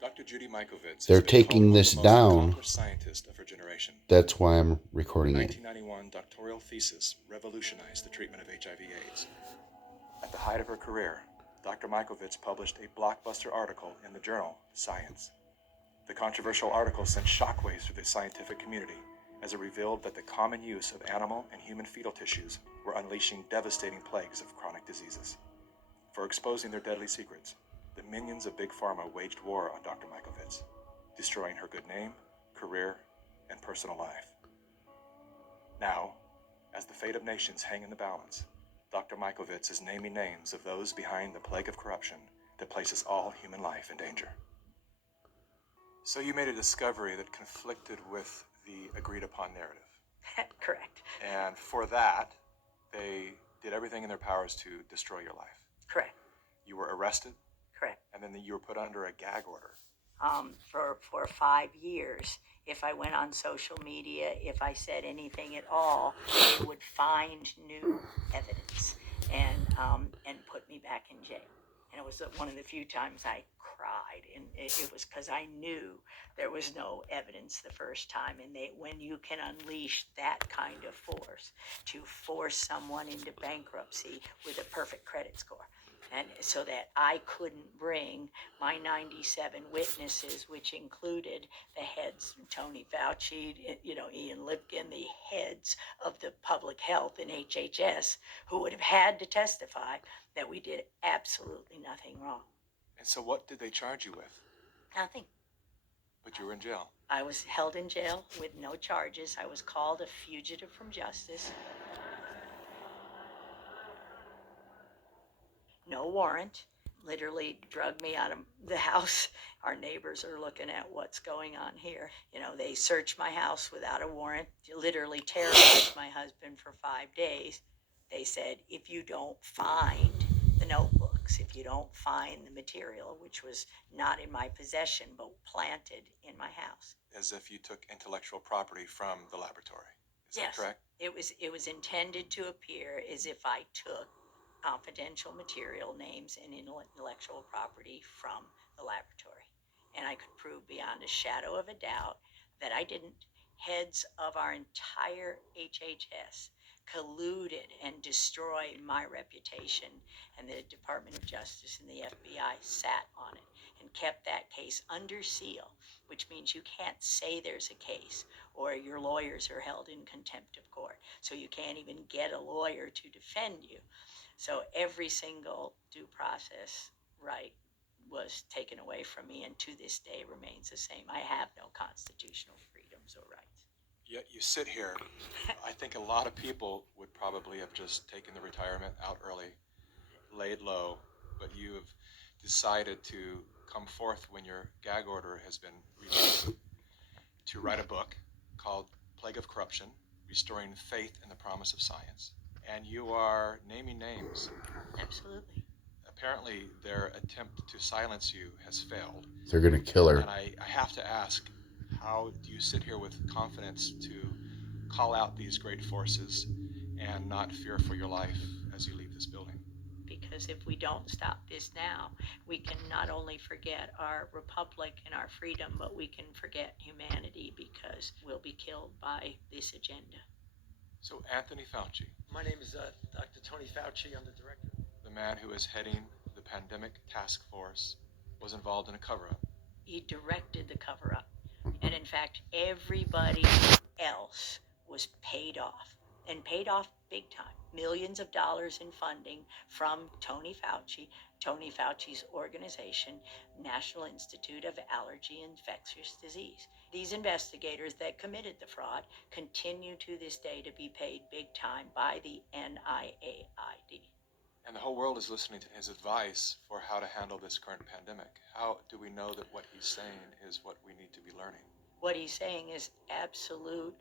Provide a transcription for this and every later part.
Dr. Judy Mikovits They're has been taking called this one of the most down. accomplished scientists of her generation. That's why I'm recording Her it. 1991 doctoral thesis revolutionized the treatment of HIV/AIDS. At the height of her career, Dr. Mikovits published a blockbuster article in the journal Science. The controversial article sent shockwaves through the scientific community as it revealed that the common use of animal and human fetal tissues were unleashing devastating plagues of chronic diseases. For exposing their deadly secrets, the minions of Big Pharma waged war on Dr. Mikovits, destroying her good name, career, and personal life. Now, as the fate of nations hang in the balance, Dr. Mikovits is naming names of those behind the plague of corruption that places all human life in danger. So you made a discovery that conflicted with the agreed-upon narrative. Correct. And for that, they did everything in their powers to destroy your life. Correct. You were arrested, Correct. and then you were put under a gag order. For 5 years, if I went on social media, if I said anything at all, they would find new evidence and put me back in jail. And it was one of the few times I cried, and it was because I knew there was no evidence the first time. And when you can unleash that kind of force to force someone into bankruptcy with a perfect credit score, and so that I couldn't bring my 97 witnesses, which included the heads, Tony Fauci, Ian Lipkin, the heads of the public health in HHS, who would have had to testify that we did absolutely nothing wrong. And so what did they charge you with? Nothing. But you were in jail. I was held in jail with no charges. I was called a fugitive from justice. No warrant. Literally drug me out of the house. Our neighbors are looking at what's going on here. They searched my house without a warrant, literally terrorized my husband for 5 days. They said, if you don't find the notebooks, if you don't find the material, which was not in my possession, but planted in my house. As if you took intellectual property from the laboratory. Is that correct? It was intended to appear as if I took confidential material, names, and intellectual property from the laboratory. And I could prove beyond a shadow of a doubt that I didn't. Heads of our entire HHS colluded and destroyed my reputation, and the Department of Justice and the FBI sat on it and kept that case under seal, which means you can't say there's a case or your lawyers are held in contempt of court. So you can't even get a lawyer to defend you. So every single due process right was taken away from me, and to this day remains the same. I have no constitutional freedoms or rights. Yet you sit here. I think a lot of people would probably have just taken the retirement out early, laid low, but you have decided to come forth when your gag order has been released to write a book called Plague of Corruption, Restoring Faith in the Promise of Science. And you are naming names. Absolutely. Apparently, their attempt to silence you has failed. They're going to kill her. And I have to ask, how do you sit here with confidence to call out these great forces and not fear for your life as you leave this building? Because if we don't stop this now, we can not only forget our republic and our freedom, but we can forget humanity, because we'll be killed by this agenda. So Anthony Fauci. My name is Dr. Tony Fauci. I'm the director. The man who is heading the Plandemic Task Force was involved in a cover-up. He directed the cover-up. And in fact, everybody else was paid off, and paid off big time. Millions of dollars in funding from Tony Fauci, Tony Fauci's organization, National Institute of Allergy and Infectious Disease. These investigators that committed the fraud continue to this day to be paid big time by the NIAID. And the whole world is listening to his advice for how to handle this current pandemic. How do we know that what he's saying is what we need to be learning? What he's saying is absolute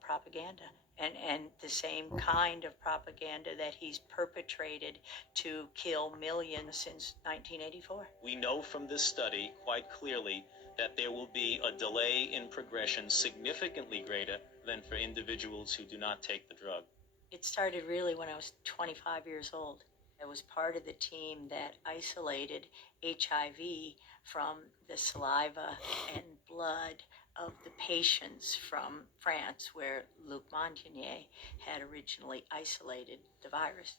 propaganda, and the same kind of propaganda that he's perpetrated to kill millions since 1984. We know from this study quite clearly that there will be a delay in progression significantly greater than for individuals who do not take the drug. It started really when I was 25 years old. I was part of the team that isolated HIV from the saliva and blood of the patients from France, where Luc Montagnier had originally isolated the virus.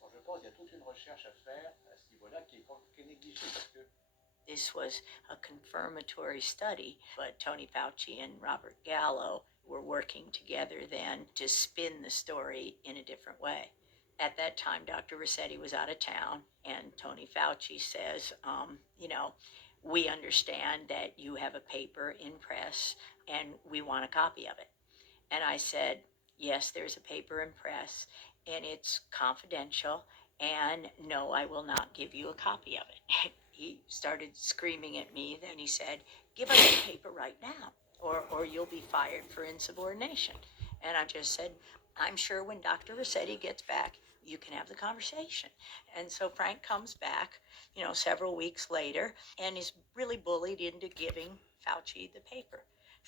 This was a confirmatory study, but Tony Fauci and Robert Gallo were working together then to spin the story in a different way. At that time, Dr. Rossetti was out of town, and Tony Fauci says, we understand that you have a paper in press and we want a copy of it. And I said, yes, there's a paper in press and it's confidential. And no, I will not give you a copy of it. He started screaming at me. Then he said, give us the paper right now or you'll be fired for insubordination. And I just said, I'm sure when Dr. Rossetti gets back, you can have the conversation. And so Frank comes back, several weeks later and is really bullied into giving Fauci the paper.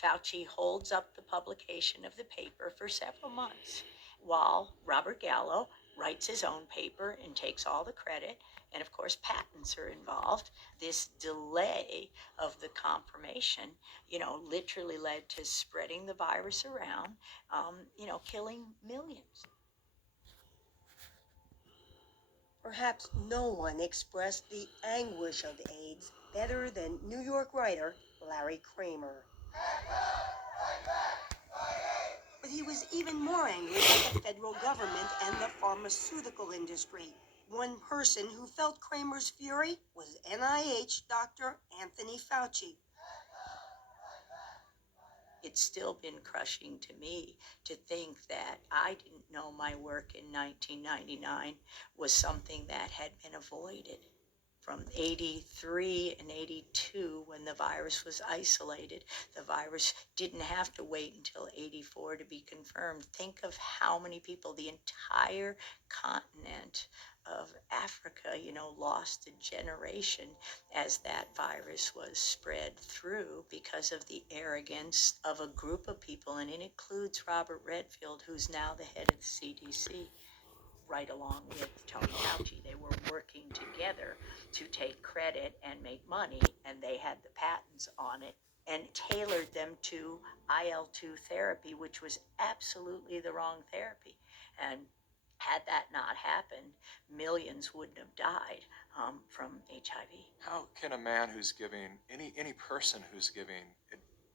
Fauci holds up the publication of the paper for several months while Robert Gallo writes his own paper and takes all the credit. And of course, patents are involved. This delay of the confirmation, literally led to spreading the virus around, killing millions. Perhaps no one expressed the anguish of AIDS better than New York writer Larry Kramer. But he was even more angry at the federal government and the pharmaceutical industry. One person who felt Kramer's fury was NIH Dr. Anthony Fauci. It's still been crushing to me to think that I didn't know my work in 1999 was something that had been avoided. From 83 and 82, when the virus was isolated, the virus didn't have to wait until 84 to be confirmed. Think of how many people, the entire continent of Africa, lost a generation as that virus was spread through because of the arrogance of a group of people. And it includes Robert Redfield, who's now the head of the CDC. Right along with Tony Fauci. They were working together to take credit and make money, and they had the patents on it and tailored them to IL-2 therapy, which was absolutely the wrong therapy. And had that not happened, millions wouldn't have died from HIV. How can a man who's giving, any person who's giving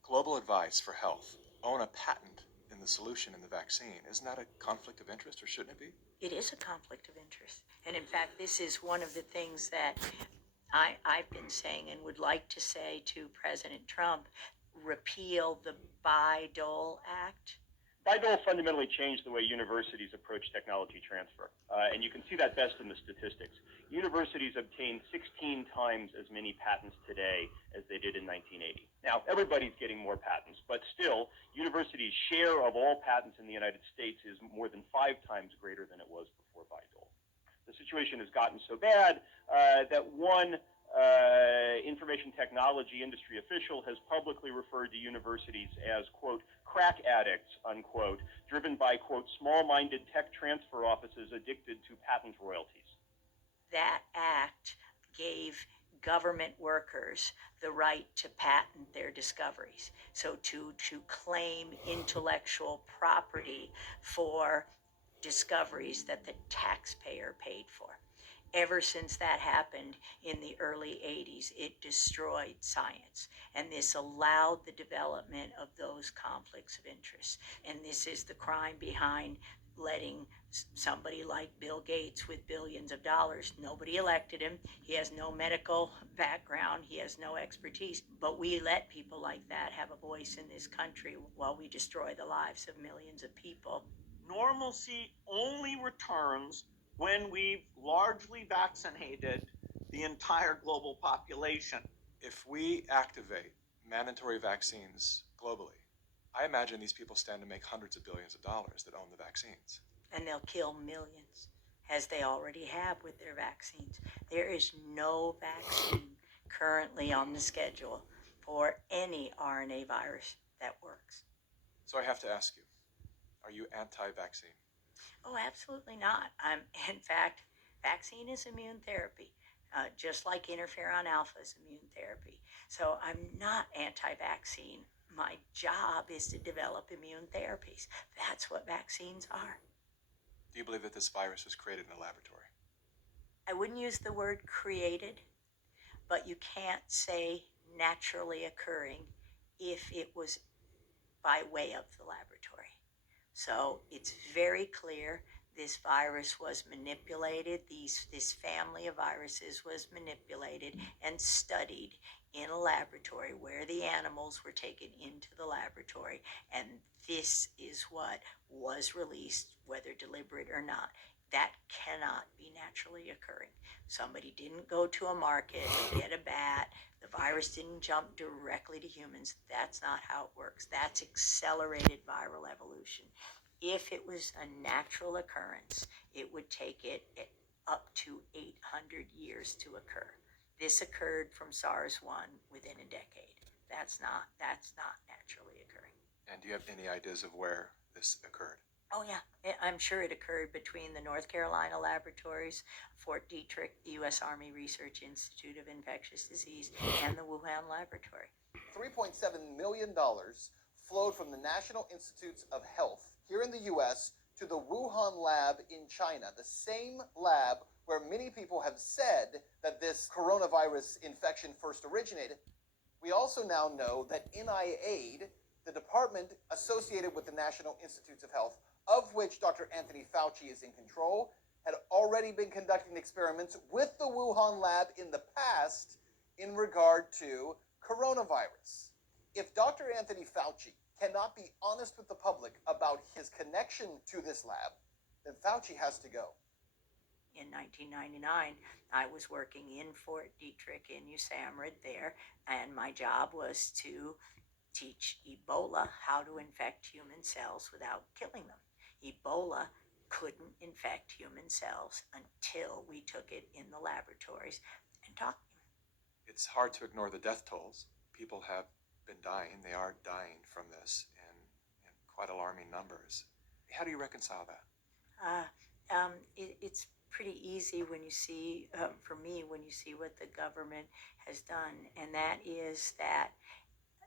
global advice for health, own a patent in the solution in the vaccine? Isn't that a conflict of interest, or shouldn't it be? It is a conflict of interest. And in fact, this is one of the things that I've been saying and would like to say to President Trump: repeal the Bayh-Dole Act. Bayh-Dole fundamentally changed the way universities approach technology transfer, and you can see that best in the statistics. Universities obtain 16 times as many patents today as they did in 1980. Now, everybody's getting more patents, but still, universities' share of all patents in the United States is more than 5 times greater than it was before Bayh-Dole. The situation has gotten so bad that one information technology industry official has publicly referred to universities as, quote, crack addicts, unquote, driven by, quote, small-minded tech transfer offices addicted to patent royalties. That act gave government workers the right to patent their discoveries. So to claim intellectual property for discoveries that the taxpayer paid for. Ever since that happened in the early 80s, it destroyed science. And this allowed the development of those conflicts of interest. And this is the crime behind letting somebody like Bill Gates with billions of dollars. Nobody elected him. He has no medical background. He has no expertise. But we let people like that have a voice in this country while we destroy the lives of millions of people. Normalcy only returns when we've largely vaccinated the entire global population. If we activate mandatory vaccines globally, I imagine these people stand to make hundreds of billions of dollars that own the vaccines. And they'll kill millions, as they already have with their vaccines. There is no vaccine currently on the schedule for any RNA virus that works. So I have to ask you, are you anti-vaccine? Oh, absolutely not. In fact, Vaccine is immune therapy, just like interferon alpha is immune therapy. So I'm not anti-vaccine. My job is to develop immune therapies. That's what vaccines are. Do you believe that this virus was created in a laboratory? I wouldn't use the word created, but you can't say naturally occurring if it was by way of the laboratory. So it's very clear this virus was manipulated. This family of viruses was manipulated and studied in a laboratory where the animals were taken into the laboratory. And this is what was released, whether deliberate or not. That cannot be naturally occurring. Somebody didn't go to a market and get a bat. The virus didn't jump directly to humans. That's not how it works. That's accelerated viral evolution. If it was a natural occurrence, it would take it up to 800 years to occur. This occurred from SARS-1 within a decade. That's not naturally occurring. And do you have any ideas of where this occurred? Oh yeah, I'm sure it occurred between the North Carolina laboratories, Fort Detrick, the U.S. Army Research Institute of Infectious Disease, and the Wuhan laboratory. $3.7 million flowed from the National Institutes of Health here in the U.S. to the Wuhan lab in China, the same lab where many people have said that this coronavirus infection first originated. We also now know that NIAID, the department associated with the National Institutes of Health, of which Dr. Anthony Fauci is in control, had already been conducting experiments with the Wuhan lab in the past in regard to coronavirus. If Dr. Anthony Fauci cannot be honest with the public about his connection to this lab, then Fauci has to go. In 1999, I was working in Fort Detrick in USAMRIID there, and my job was to teach Ebola how to infect human cells without killing them. Ebola couldn't infect human cells until we took it in the laboratories and taught them. It's hard to ignore the death tolls. People have been dying. They are dying from this in quite alarming numbers. How do you reconcile that? It's pretty easy when you see, for me, when you see what the government has done, and that is that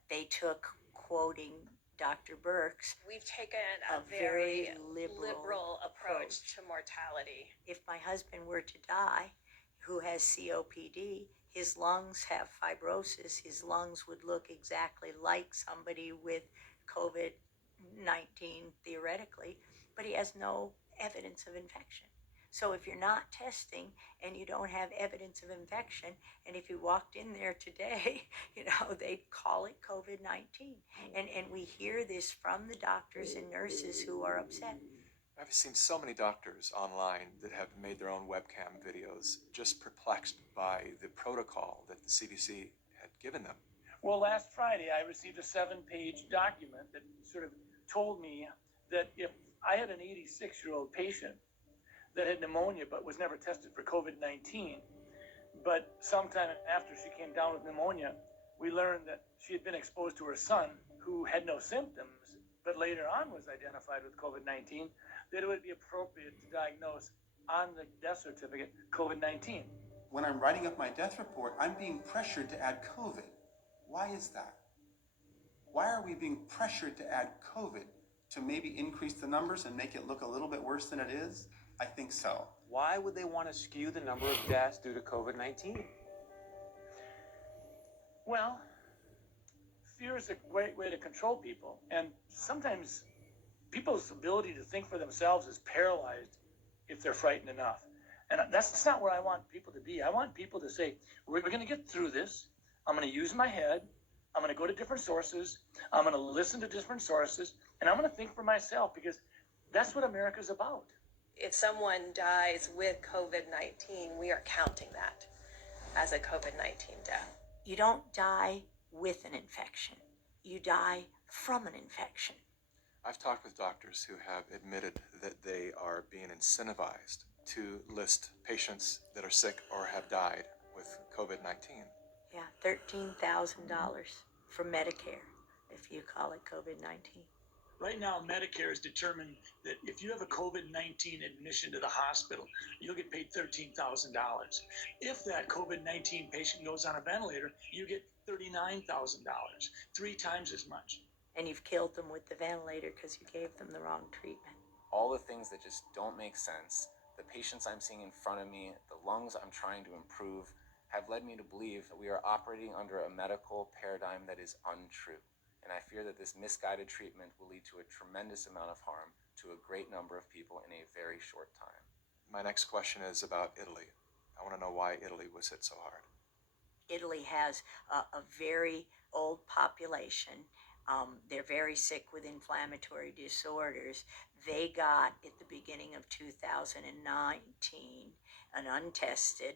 they took, quoting Dr. Birx, we've taken a very liberal approach to mortality. If my husband were to die, who has COPD, his lungs have fibrosis, his lungs would look exactly like somebody with COVID-19 theoretically, but he has no evidence of infection. So if you're not testing and you don't have evidence of infection, and if you walked in there today, they'd call it COVID-19. And we hear this from the doctors and nurses who are upset. I've seen so many doctors online that have made their own webcam videos, just perplexed by the protocol that the CDC had given them. Well, last Friday, I received a 7-page document that sort of told me that if I had an 86-year-old patient that had pneumonia but was never tested for COVID-19, but sometime after she came down with pneumonia, we learned that she had been exposed to her son, who had no symptoms, but later on was identified with COVID-19, that it would be appropriate to diagnose on the death certificate COVID-19. When I'm writing up my death report, I'm being pressured to add COVID. Why is that? Why are we being pressured to add COVID to maybe increase the numbers and make it look a little bit worse than it is? I think so. Why would they want to skew the number of deaths due to COVID-19? Well, fear is a great way to control people, and sometimes people's ability to think for themselves is paralyzed if they're frightened enough. And that's not where I want people to be. I want people to say, we're going to get through this. I'm going to use my head. I'm going to go to different sources. I'm going to listen to different sources. And I'm going to think for myself, because that's what America's about. If someone dies with COVID-19, we are counting that as a COVID-19 death. You don't die with an infection. You die from an infection. I've talked with doctors who have admitted that they are being incentivized to list patients that are sick or have died with COVID-19. Yeah, $13,000 for Medicare, if you call it COVID-19. Right now, Medicare has determined that if you have a COVID-19 admission to the hospital, you'll get paid $13,000. If that COVID-19 patient goes on a ventilator, you get $39,000, 3 times as much. And you've killed them with the ventilator because you gave them the wrong treatment. All the things that just don't make sense, the patients I'm seeing in front of me, the lungs I'm trying to improve, have led me to believe that we are operating under a medical paradigm that is untrue. And I fear that this misguided treatment will lead to a tremendous amount of harm to a great number of people in a very short time. My next question is about Italy. I want to know why Italy was hit so hard. Italy has a very old population. They're very sick with inflammatory disorders. They got, at the beginning of 2019, an untested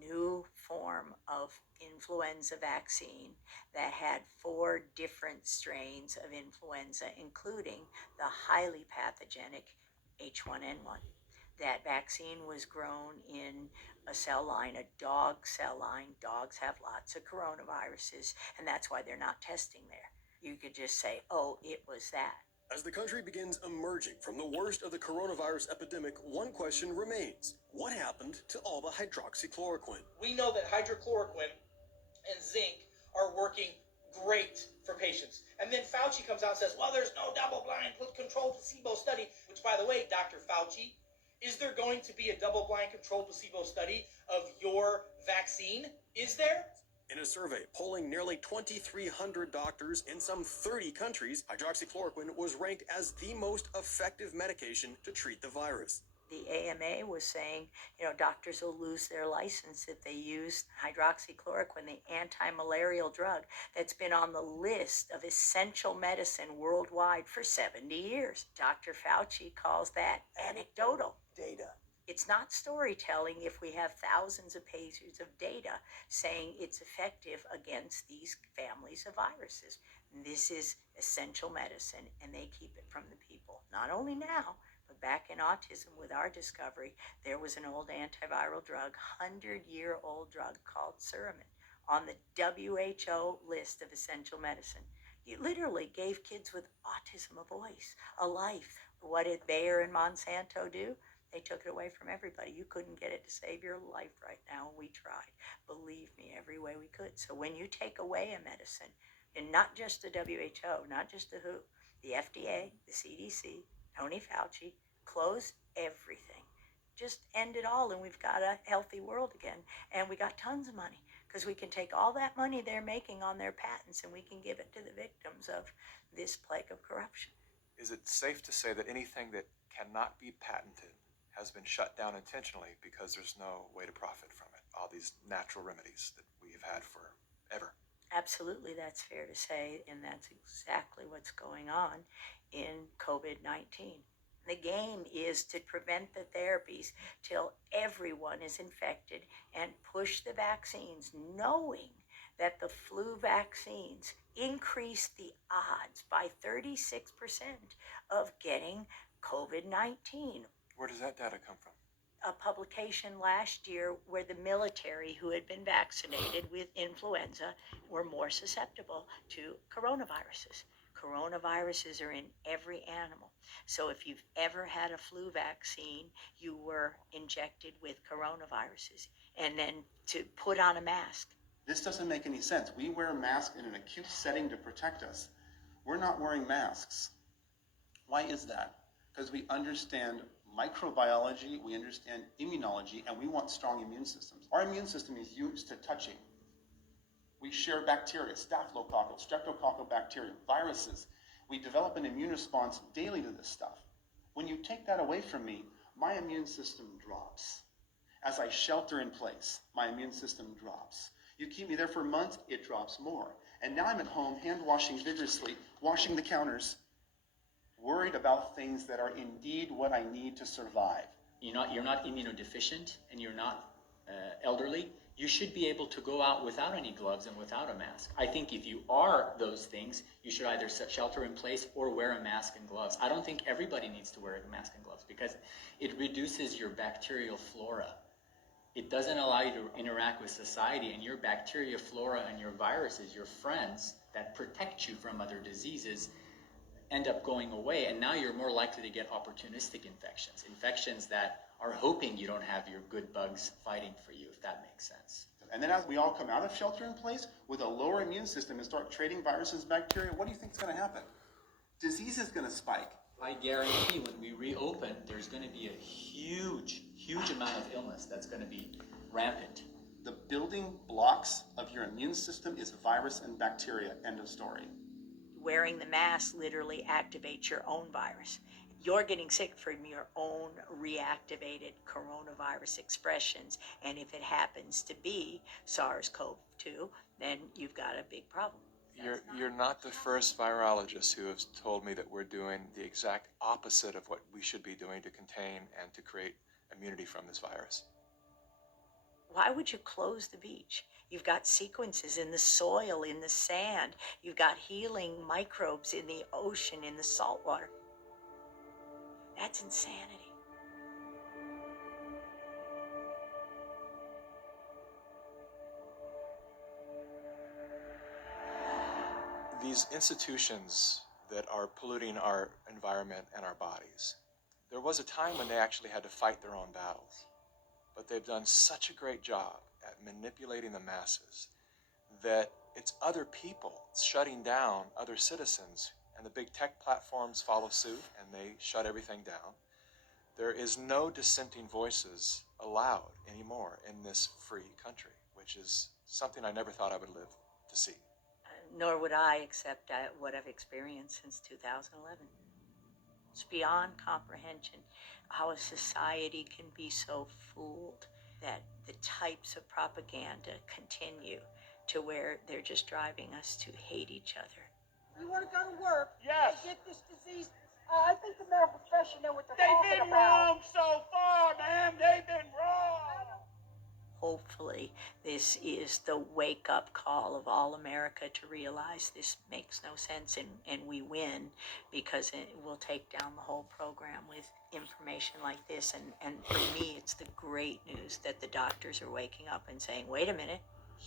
new form of influenza vaccine that had 4 different strains of influenza, including the highly pathogenic H1N1. That vaccine was grown in a cell line, a dog cell line. Dogs have lots of coronaviruses, and that's why they're not testing there. You could just say, oh, it was that. As the country begins emerging from the worst of the coronavirus epidemic, one question remains. What happened to all the hydroxychloroquine? We know that hydrochloroquine and zinc are working great for patients. And then Fauci comes out and says, well, there's no double-blind controlled placebo study, which, by the way, Dr. Fauci, is there going to be a double-blind controlled placebo study of your vaccine? Is there? In a survey polling nearly 2,300 doctors in some 30 countries, hydroxychloroquine was ranked as the most effective medication to treat the virus. The AMA was saying, doctors will lose their license if they use hydroxychloroquine, the anti-malarial drug that's been on the list of essential medicine worldwide for 70 years. Dr. Fauci calls that anecdotal data. It's not storytelling if we have thousands of pages of data saying it's effective against these families of viruses. This is essential medicine, and they keep it from the people. Not only now, but back in autism with our discovery, there was an old antiviral drug, 100-year-old drug called Suramin, on the WHO list of essential medicine. It literally gave kids with autism a voice, a life. What did Bayer and Monsanto do? They took it away from everybody. You couldn't get it to save your life right now. We tried, believe me, every way we could. So when you take away a medicine, and not just the WHO, not just the WHO, the FDA, the CDC, Tony Fauci, close everything. Just end it all, and we've got a healthy world again. And we got tons of money, because we can take all that money they're making on their patents, and we can give it to the victims of this plague of corruption. Is it safe to say that anything that cannot be patented has been shut down intentionally because there's no way to profit from it? All these natural remedies that we have had forever. Absolutely, that's fair to say, and that's exactly what's going on in COVID-19. The game is to prevent the therapies till everyone is infected and push the vaccines, knowing that the flu vaccines increase the odds by 36% of getting COVID-19. Where does that data come from? A publication last year where the military who had been vaccinated with influenza were more susceptible to coronaviruses. Coronaviruses are in every animal. So if you've ever had a flu vaccine, you were injected with coronaviruses. And then to put on a mask. This doesn't make any sense. We wear masks in an acute setting to protect us. We're not wearing masks. Why is that? Because we understand microbiology, we understand immunology, and we want strong immune systems. Our immune system is used to touching. We share bacteria, staphylococcal, streptococcal bacteria, viruses. We develop an immune response daily to this stuff. When you take that away from me, my immune system drops. As I shelter in place, my immune system drops. You keep me there for months, it drops more. And now I'm at home, hand washing vigorously, washing the counters, worried about things that are indeed what I need to survive. You're not immunodeficient, and you're not elderly. You should be able to go out without any gloves and without a mask. I think if you are those things, you should either shelter in place or wear a mask and gloves. I don't think everybody needs to wear a mask and gloves because it reduces your bacterial flora. It doesn't allow you to interact with society, and your bacteria flora and your viruses, your friends that protect you from other diseases, end up going away, and now you're more likely to get opportunistic infections that are hoping you don't have your good bugs fighting for you, if that makes sense. And then as we all come out of shelter in place with a lower immune system and start trading viruses and bacteria, what do you think is going to happen? Disease is going to spike. I guarantee when we reopen, there's going to be a huge amount of illness that's going to be rampant. The building blocks of your immune system is virus and bacteria. End of story. Wearing the mask literally activates your own virus. You're getting sick from your own reactivated coronavirus expressions. And if it happens to be SARS-CoV-2, then you've got a big problem. You're not the first virologist who has told me that we're doing the exact opposite of what we should be doing to contain and to create immunity from this virus. Why would you close the beach? You've got sequences in the soil, in the sand. You've got healing microbes in the ocean, in the salt water. That's insanity. These institutions that are polluting our environment and our bodies, there was a time when they actually had to fight their own battles. But they've done such a great job at manipulating the masses that it's other people shutting down other citizens, and the big tech platforms follow suit and they shut everything down. There is no dissenting voices allowed anymore in this free country, which is something I never thought I would live to see. Nor would I accept what I've experienced since 2011. It's beyond comprehension how a society can be so fooled that the types of propaganda continue to where they're just driving us to hate each other. You want to go to work? Yes. And get this disease? I think the medical profession know what they're They've talking been about. wrong so far, ma'am. They've been wrong. Hopefully, this is the wake-up call of all America to realize this makes no sense, and we win, because it will take down the whole program with information like this. And for me, it's the great news that the doctors are waking up and saying, wait a minute.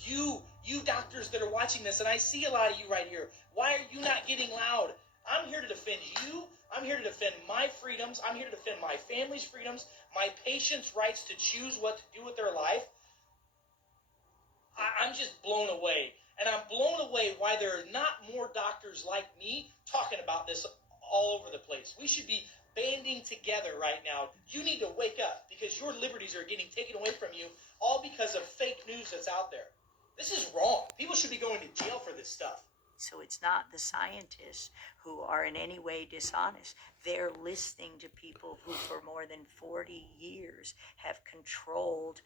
You doctors that are watching this, and I see a lot of you right here, why are you not getting loud? I'm here to defend you. I'm here to defend my freedoms. I'm here to defend my family's freedoms, my patients' rights to choose what to do with their life. I'm just blown away. And I'm blown away why there are not more doctors like me talking about this all over the place. We should be banding together right now. You need to wake up, because your liberties are getting taken away from you, all because of fake news that's out there. This is wrong. People should be going to jail for this stuff. So it's not the scientists who are in any way dishonest. They're listening to people who for more than 40 years have controlled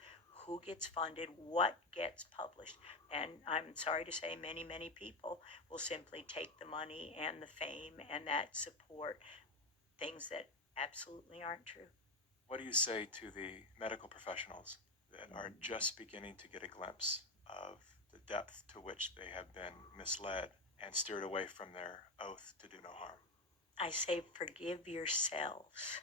who gets funded, what gets published. And I'm sorry to say, many, many people will simply take the money and the fame and that support things that absolutely aren't true. What do you say to the medical professionals that are just beginning to get a glimpse of the depth to which they have been misled and steered away from their oath to do no harm? I say, forgive yourselves.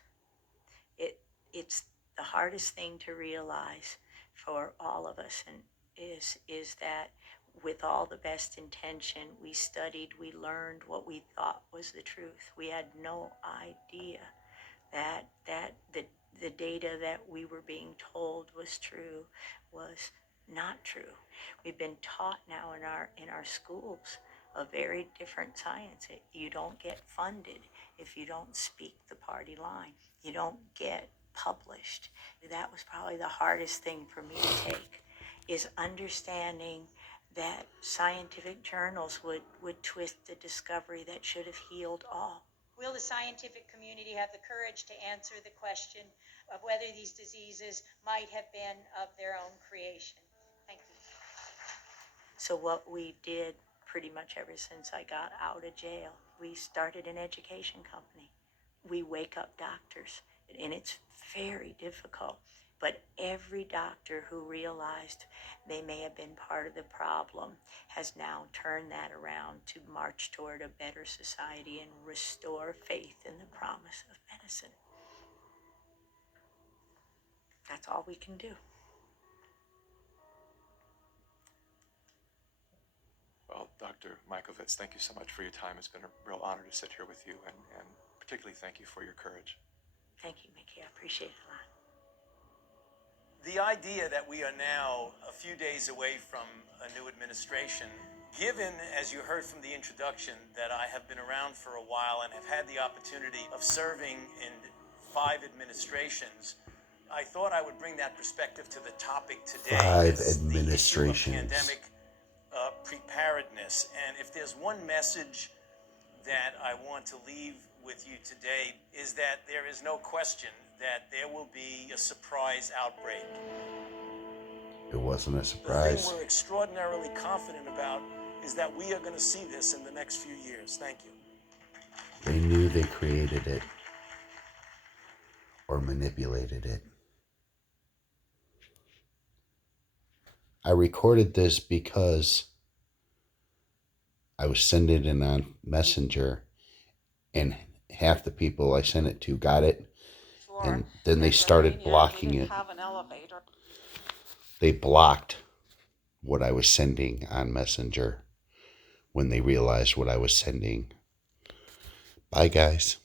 It's the hardest thing to realize for all of us, and is that with all the best intention, we studied, we learned what we thought was the truth. We had no idea that the data that we were being told was true was not true. We've been taught now in our schools a very different science. You don't get funded if you don't speak the party line. You don't get published. That was probably the hardest thing for me to take, is understanding that scientific journals would twist a discovery that should have healed all. Will the scientific community have the courage to answer the question of whether these diseases might have been of their own creation? Thank you. So what we did pretty much ever since I got out of jail, we started an education company. We wake up doctors, and it's very difficult. But every doctor who realized they may have been part of the problem has now turned that around to march toward a better society and restore faith in the promise of medicine. That's all we can do. Well, Dr. Dr. Mikovits, thank you so much for your time. It's been a real honor to sit here with you, and particularly thank you for your courage. Thank you, Mickey. I appreciate it a lot. The idea that we are now a few days away from a new administration, given, as you heard from the introduction, that I have been around for a while and have had the opportunity of serving in 5 administrations, I thought I would bring that perspective to the topic today. 5 It's the issue of administrations. pandemic preparedness. And if there's one message that I want to leave with you today, is that there is no question that there will be a surprise outbreak. It wasn't a The surprise. thing we're extraordinarily confident about is that we are going to see this in the next few years. Thank you. They knew they created it or manipulated it. I recorded this because I was sending it on Messenger, and half the people I sent it to got it, and then they started blocking it. They blocked what I was sending on Messenger when they realized what I was sending. Bye, guys.